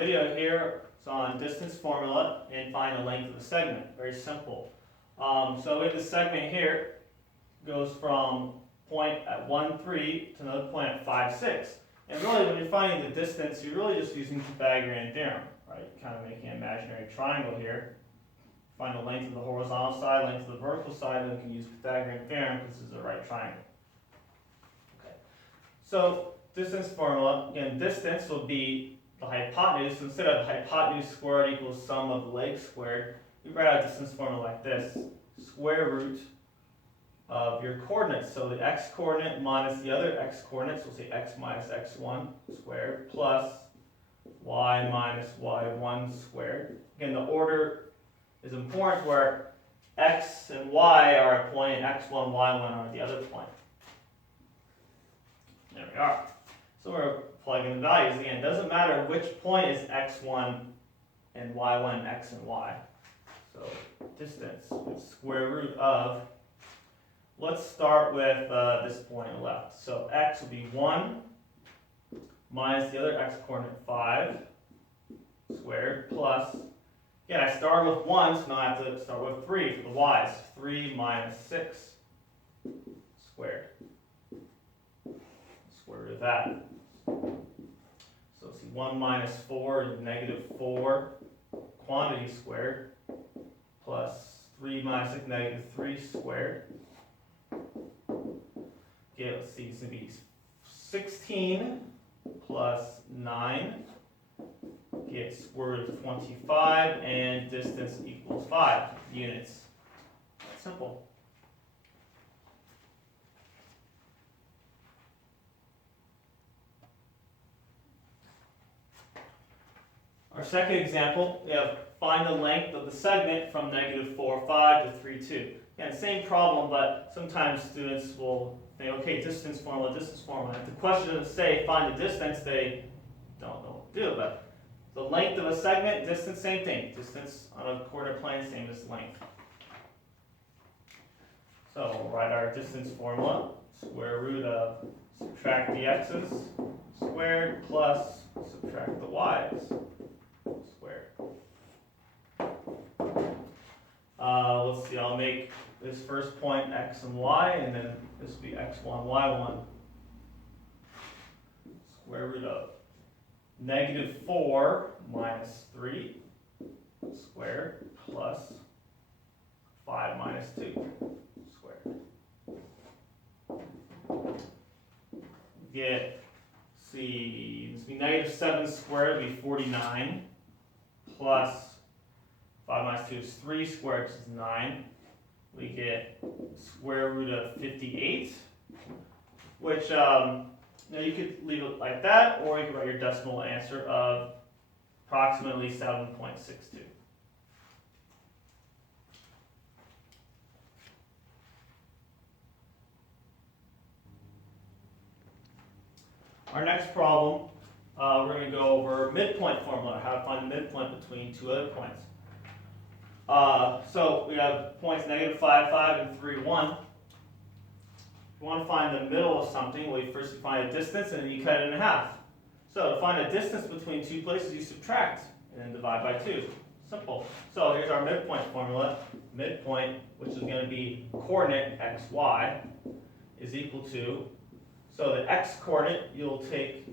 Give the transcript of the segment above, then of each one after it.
video here. It's on distance formula and find the length of the segment. Very simple. So we have the segment here. Goes from point at 1, 3 to another point at 5, 6. And really, when you're finding the distance, you're really just using Pythagorean theorem, right? Kind of making an imaginary triangle here. Find the length of the horizontal side, length of the vertical side, and we can use Pythagorean theorem because this is a right triangle. Okay. So distance formula, again, distance will be the hypotenuse. So instead of hypotenuse squared equals sum of the legs squared, we write out distance formula like this: square root of your coordinates. So the x coordinate minus the other x coordinates, we'll say x minus x1 squared, plus y minus y1 squared. Again, the order is important where x and y are a point and x1, y1 are the other point. There we are. So we're plugging the values. Again, it doesn't matter which point is x1 and y1, x and y. So distance is square root of, let's start with this point on the left. So x will be 1 minus the other x coordinate 5 squared plus, again, I started with 1, so now I have to start with 3 for the y's. 3 minus 6 squared. Square root of that. So let's see, 1 minus 4 is negative 4 quantity squared plus 3 minus 6, negative 3 squared. Okay, let's see, it's going to be 16 plus 9 gets square root of 25, and distance equals 5 units. That's simple. Our second example, we have find the length of the segment from negative 4, 5 to 3, 2. Again, same problem, but sometimes students will think, okay, distance formula, distance formula. If the question doesn't say find the distance, they don't know what to do. But the length of a segment, distance, same thing. Distance on a coordinate plane, same as length. So we'll write our distance formula. Square root of subtract the x's squared plus subtract the y's squared. Let's see, I'll make this first point x and y, and then this will be x1, y1. Square root of negative 4 minus 3 squared plus 5 minus 2 squared. Get, see, this will be negative 7 squared will be 49 plus 5 minus 2 is 3 squared, which is 9. We get square root of 58, which you could leave it like that, or you could write your decimal answer of approximately 7.62. Our next problem, we're going to go over midpoint formula, how to find the midpoint between two other points. So we have points negative 5, 5, and 3, 1. If you want to find the middle of something, well, you first find a distance, and then you cut it in half. So to find a distance between two places, you subtract, and then divide by 2. Simple. So here's our midpoint formula. Midpoint, which is going to be coordinate x, y, is equal to, so the x coordinate, you'll take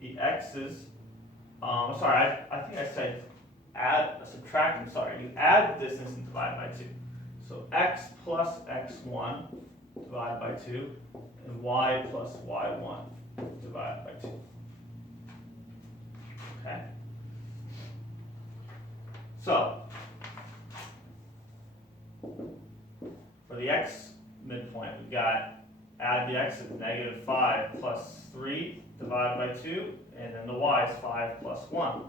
the x's, I think I said subtract, you add the distance and divide by 2. So x plus x1 divided by 2, and y plus y1 divided by 2. Okay? So, for the x midpoint, we've got add the x is negative 5 plus 3 divided by 2, and then the y is 5 plus 1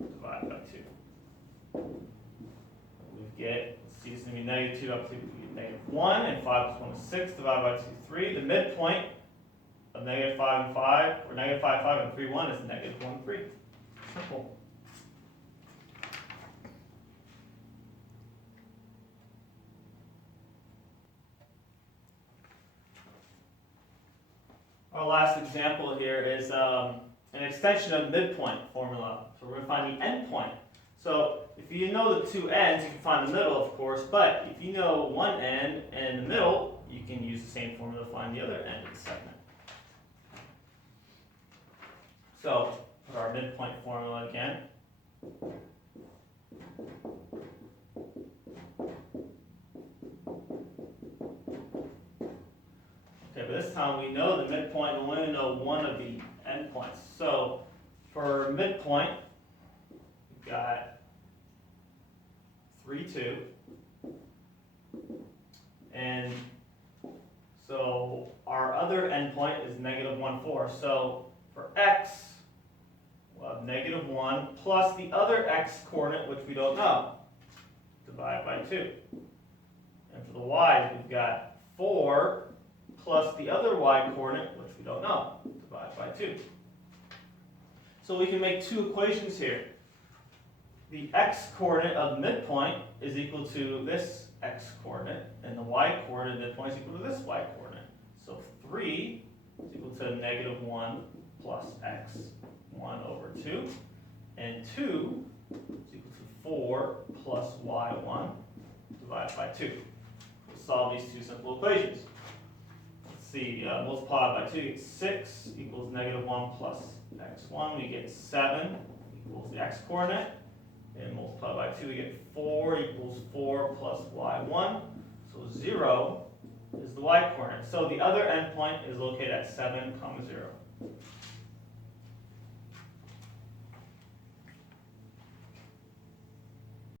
divided by 2. We get, let's see, it's going to be negative 2 up to negative 1, and 5 plus 1 is 6 divided by 2, 3. The midpoint of negative 5 and 5, or negative 5, 5, and 3, 1 is negative 1, 3. Simple. Our last example here is an an extension of midpoint formula. So we're going to find the endpoint. So if you know the two ends, you can find the middle, of course, but if you know one end and the middle, you can use the same formula to find the other end of the segment. So put our midpoint formula again. Okay, but this time we know the midpoint, and we only know one of the endpoints. So for midpoint, we've got 3, 2. And so our other endpoint is negative 1, 4. So for x, we'll have negative 1 plus the other x coordinate, which we don't know, divided by 2. And for the y, we've got 4 plus the other y coordinate, which we don't know, divided by 2. So we can make two equations here. The x coordinate of the midpoint is equal to this x coordinate, and the y coordinate of the midpoint is equal to this y coordinate. So 3 is equal to negative 1 plus x, 1 over 2, and 2 is equal to 4 plus y1 divided by 2. We'll solve these two simple equations. Let's see, multiply by 2, you get 6 equals negative 1 plus x1. We get 7 equals the x coordinate. And multiply by 2, we get 4 equals 4 plus y1. So 0 is the y coordinate. So the other endpoint is located at 7, 0.